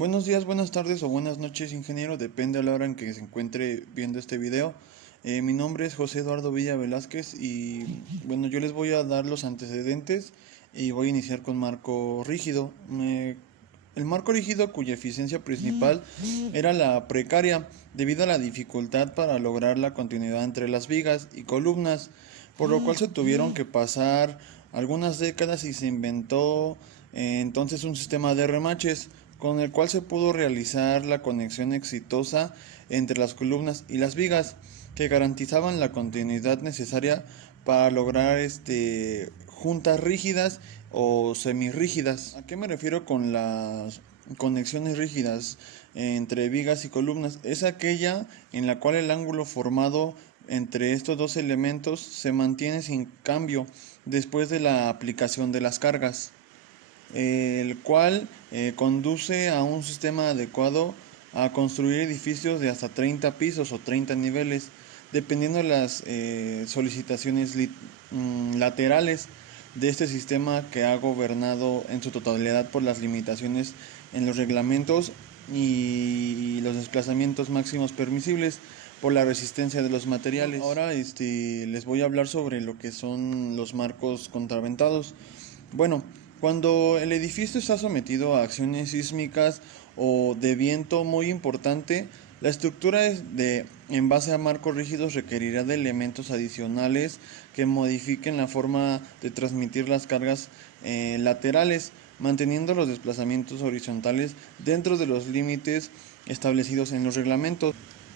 Buenos días, buenas tardes o buenas noches, ingeniero, depende a la hora en que se encuentre viendo este video. Mi nombre es José Eduardo Villa Velázquez y bueno, yo les voy a dar los antecedentes y voy a iniciar con marco rígido. El marco rígido, cuya eficiencia principal era la precaria, debido a la dificultad para lograr la continuidad entre las vigas y columnas, por lo cual se tuvieron que pasar algunas décadas y se inventó entonces un sistema de remaches con el cual se pudo realizar la conexión exitosa entre las columnas y las vigas, que garantizaban la continuidad necesaria para lograr juntas rígidas o semirrígidas. ¿A qué me refiero con las conexiones rígidas entre vigas y columnas? Es aquella en la cual el ángulo formado entre estos dos elementos se mantiene sin cambio después de la aplicación de las cargas, el cual conduce a un sistema adecuado a construir edificios de hasta 30 pisos o 30 niveles, dependiendo de las solicitaciones laterales de este sistema, que ha gobernado en su totalidad por las limitaciones en los reglamentos y los desplazamientos máximos permisibles por la resistencia de los materiales. Ahora les voy a hablar sobre lo que son los marcos contraventados. Bueno, cuando el edificio está sometido a acciones sísmicas o de viento muy importante, la estructura en base a marcos rígidos requerirá de elementos adicionales que modifiquen la forma de transmitir las cargas laterales, manteniendo los desplazamientos horizontales dentro de los límites establecidos en los reglamentos.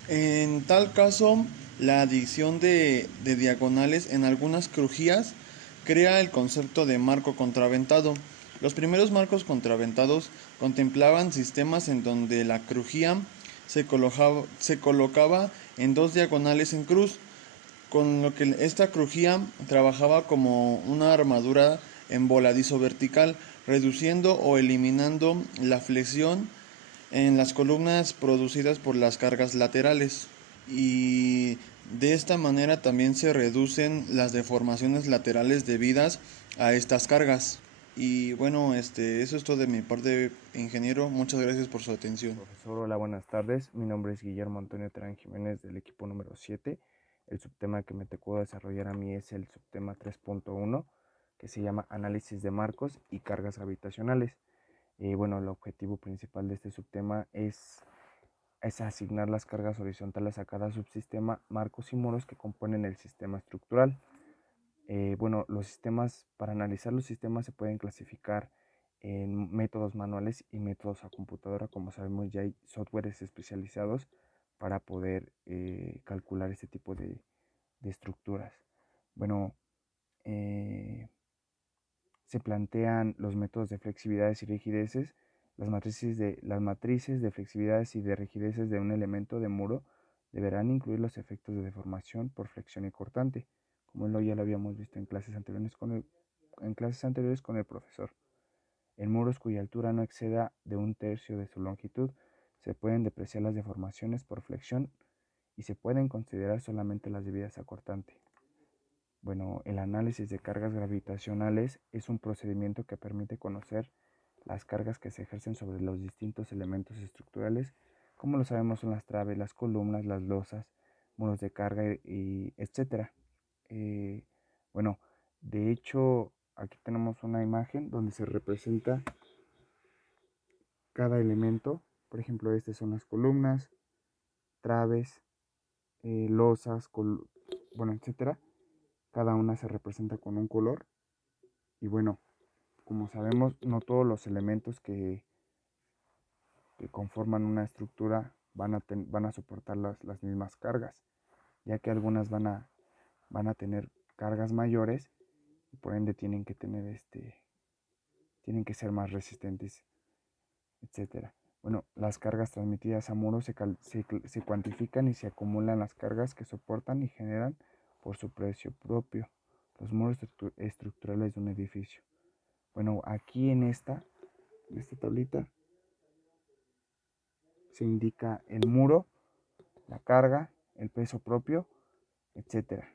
En tal caso, la adición de diagonales en algunas crujías crea el concepto de marco contraventado. Los primeros marcos contraventados contemplaban sistemas en donde la crujía se colocaba en dos diagonales en cruz, con lo que esta crujía trabajaba como una armadura en voladizo vertical, reduciendo o eliminando la flexión en las columnas producidas por las cargas laterales, y de esta manera también se reducen las deformaciones laterales debidas a estas cargas. Y bueno, eso es todo de mi parte, ingeniero. Muchas gracias por su atención. Profesor, hola, buenas tardes. Mi nombre es Guillermo Antonio Terán Jiménez del equipo número 7. El subtema que me tocó desarrollar a mí es el subtema 3.1, que se llama Análisis de marcos y cargas gravitacionales. Bueno, el objetivo principal de este subtema es asignar las cargas horizontales a cada subsistema, marcos y muros que componen el sistema estructural. Bueno, para analizar los sistemas se pueden clasificar en métodos manuales y métodos a computadora. Como sabemos, ya hay softwares especializados para poder calcular este tipo de estructuras. Bueno, se plantean los métodos de flexibilidades y rigideces. Las matrices de flexibilidades y de rigideces de un elemento de muro deberán incluir los efectos de deformación por flexión y cortante, como ya lo habíamos visto en clases anteriores con el profesor. En muros cuya altura no exceda de un tercio de su longitud, se pueden depreciar las deformaciones por flexión y se pueden considerar solamente las debidas a cortante. Bueno, el análisis de cargas gravitacionales es un procedimiento que permite conocer las cargas que se ejercen sobre los distintos elementos estructurales, como lo sabemos son las traves, las columnas, las losas, muros de carga y etcétera. Eh, bueno, de hecho, aquí tenemos una imagen donde se representa cada elemento. Por ejemplo, estas son las columnas, traves, losas, bueno, etcétera. Cada una se representa con un color. Y bueno, como sabemos, no todos los elementos que conforman una estructura van a soportar las mismas cargas, ya que algunas van a tener cargas mayores y por ende tienen que ser más resistentes, etcétera. Bueno, las cargas transmitidas a muros se cuantifican y se acumulan las cargas que soportan y generan por su precio propio los muros estructurales de un edificio. Bueno, aquí en esta tablita se indica el muro, la carga, el peso propio, etcétera.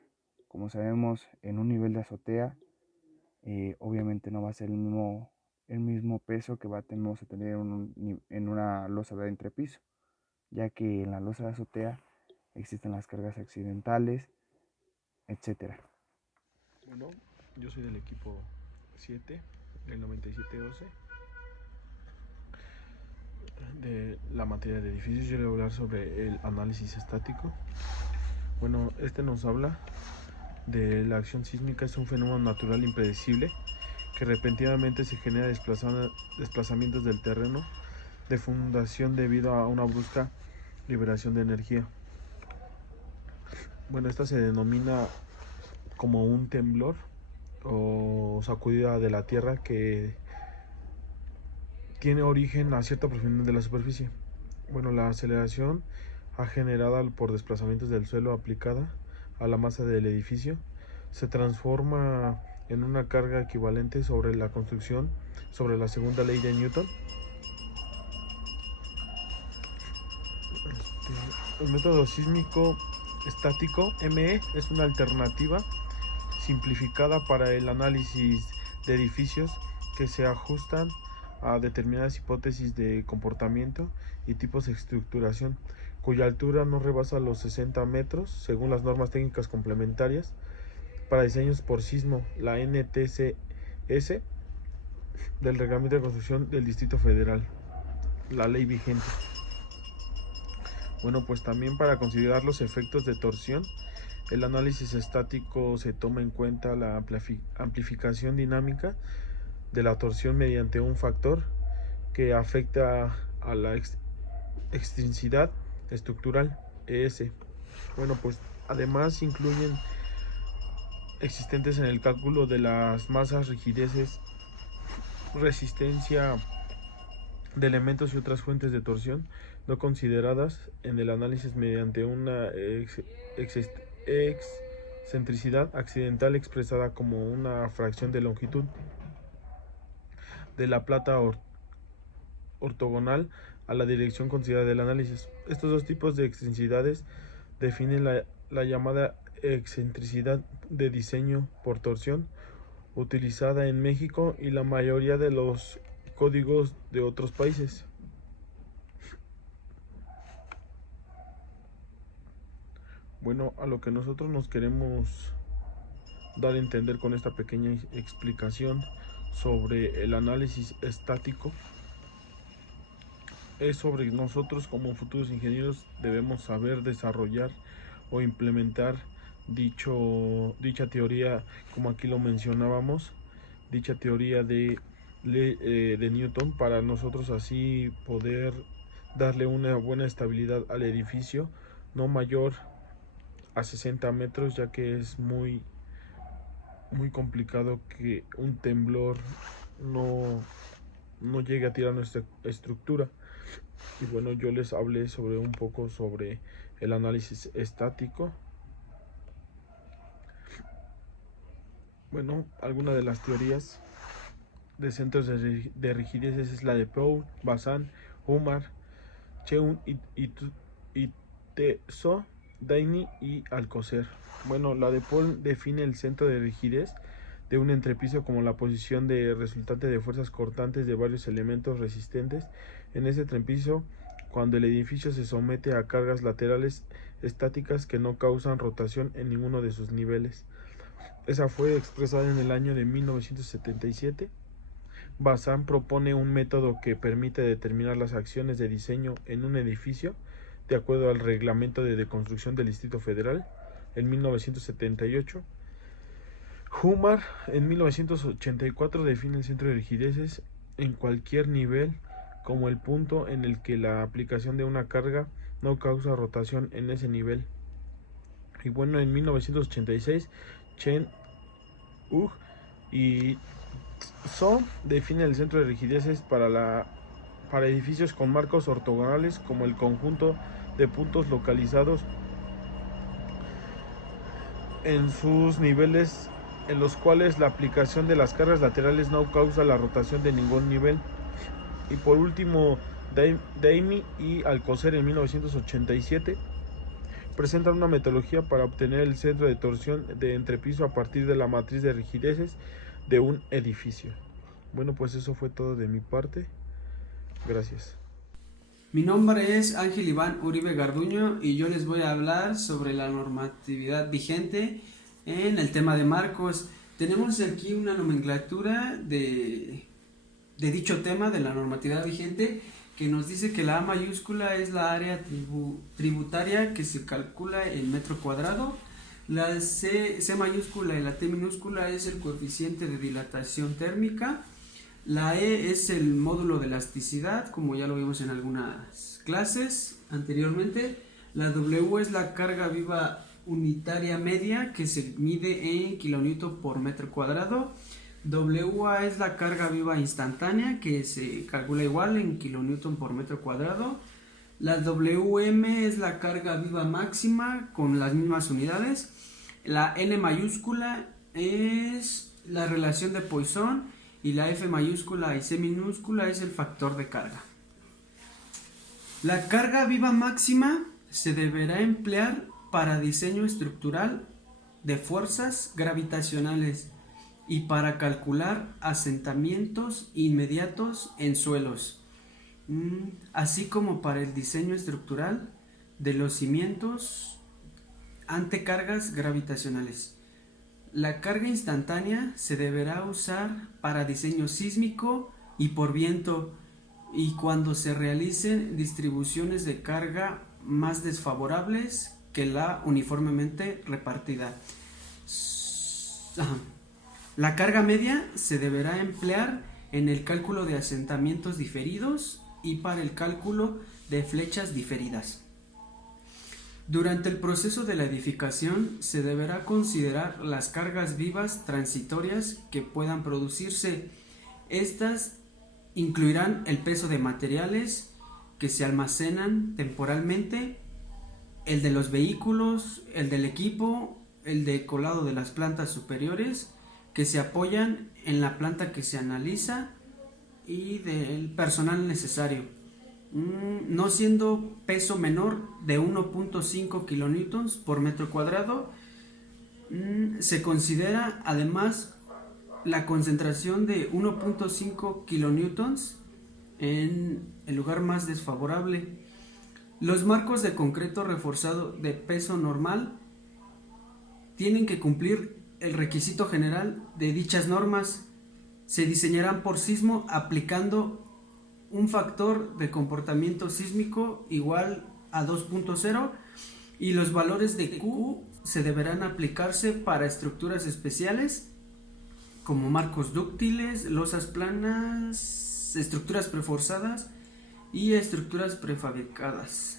Como sabemos, en un nivel de azotea, obviamente no va a ser el mismo peso que vamos a tener en una losa de entrepiso, ya que en la losa de azotea existen las cargas accidentales, etc. Bueno, yo soy del equipo 7, del 9712, de la materia de edificios. Yo le voy a hablar sobre el análisis estático. Bueno, nos habla de la acción sísmica. Es un fenómeno natural impredecible que repentinamente se genera desplazamientos del terreno de fundación debido a una brusca liberación de energía. Bueno, esta se denomina como un temblor o sacudida de la tierra que tiene origen a cierta profundidad de la superficie. Bueno, la aceleración generada por desplazamientos del suelo aplicada a la masa del edificio se transforma en una carga equivalente sobre la construcción sobre la segunda ley de Newton. El método sísmico estático ME es una alternativa simplificada para el análisis de edificios que se ajustan a determinadas hipótesis de comportamiento y tipos de estructuración, cuya altura no rebasa los 60 metros según las normas técnicas complementarias para diseños por sismo, la NTCS del Reglamento de Construcción del Distrito Federal, la ley vigente. Bueno, pues también para considerar los efectos de torsión, el análisis estático se toma en cuenta la amplificación dinámica de la torsión mediante un factor que afecta a la extrinsicidad estructural, ES. Bueno, pues además incluyen existentes en el cálculo de las masas, rigideces, resistencia de elementos y otras fuentes de torsión no consideradas en el análisis mediante una excentricidad accidental expresada como una fracción de longitud de la plata ortogonal a la dirección considerada del análisis. Estos dos tipos de excentricidades definen la llamada excentricidad de diseño por torsión utilizada en México y la mayoría de los códigos de otros países. Bueno, a lo que nosotros nos queremos dar a entender con esta pequeña explicación sobre el análisis estático es sobre nosotros como futuros ingenieros debemos saber desarrollar o implementar dicha teoría, como aquí lo mencionábamos, dicha teoría de Newton, para nosotros así poder darle una buena estabilidad al edificio, no mayor a 60 metros, ya que es muy complicado que un temblor no llegue a tirar nuestra estructura. Y bueno, yo les hablé sobre un poco sobre el análisis estático. Bueno, alguna de las teorías de centros de rigideces es la de Paul, Bazin, Hummar, Cheung y Teso, Daini y Alcocer. Bueno, la de Paul define el centro de rigidez de un entrepiso como la posición de resultante de fuerzas cortantes de varios elementos resistentes en ese entrepiso cuando el edificio se somete a cargas laterales estáticas que no causan rotación en ninguno de sus niveles. Esa fue expresada en el año de 1977. Bazin propone un método que permite determinar las acciones de diseño en un edificio de acuerdo al Reglamento de Construcción del Distrito Federal en 1978. Hummar en 1984 define el centro de rigideces en cualquier nivel como el punto en el que la aplicación de una carga no causa rotación en ese nivel. Y bueno, en 1986 Chen Ug y So define el centro de rigideces para edificios con marcos ortogonales como el conjunto de puntos localizados en sus niveles en los cuales la aplicación de las cargas laterales no causa la rotación de ningún nivel. Y por último, Daimi y Alcocer en 1987 presentan una metodología para obtener el centro de torsión de entrepiso a partir de la matriz de rigideces de un edificio. Bueno, pues eso fue todo de mi parte. Gracias. Mi nombre es Ángel Iván Uribe Garduño y yo les voy a hablar sobre la normatividad vigente en el tema de marcos. Tenemos aquí una nomenclatura de dicho tema de la normatividad vigente que nos dice que la A mayúscula es la área tributaria que se calcula en metro cuadrado. La C mayúscula y la T minúscula es el coeficiente de dilatación térmica. La E es el módulo de elasticidad, como ya lo vimos en algunas clases anteriormente. La W es la carga viva unitaria media que se mide en kilonewton por metro cuadrado. WA es la carga viva instantánea que se calcula igual en kilonewton por metro cuadrado. La WM es la carga viva máxima con las mismas unidades. La N mayúscula es la relación de Poisson y la F mayúscula y C minúscula es el factor de carga. La carga viva máxima se deberá emplear para diseño estructural de fuerzas gravitacionales y para calcular asentamientos inmediatos en suelos, así como para el diseño estructural de los cimientos ante cargas gravitacionales. La carga instantánea se deberá usar para diseño sísmico y por viento y cuando se realicen distribuciones de carga más desfavorables que la uniformemente repartida. La carga media se deberá emplear en el cálculo de asentamientos diferidos y para el cálculo de flechas diferidas. Durante el proceso de la edificación se deberá considerar las cargas vivas transitorias que puedan producirse. Estas incluirán el peso de materiales que se almacenan temporalmente, el de los vehículos, el del equipo, el decolado de las plantas superiores que se apoyan en la planta que se analiza y del personal necesario. No siendo peso menor de 1.5 kilonewtons por metro cuadrado, se considera además la concentración de 1.5 kilonewtons en el lugar más desfavorable. Los marcos de concreto reforzado de peso normal tienen que cumplir el requisito general de dichas normas. Se diseñarán por sismo aplicando un factor de comportamiento sísmico igual a 2.0 y los valores de Q se deberán aplicarse para estructuras especiales como marcos dúctiles, losas planas, estructuras preforzadas y estructuras prefabricadas.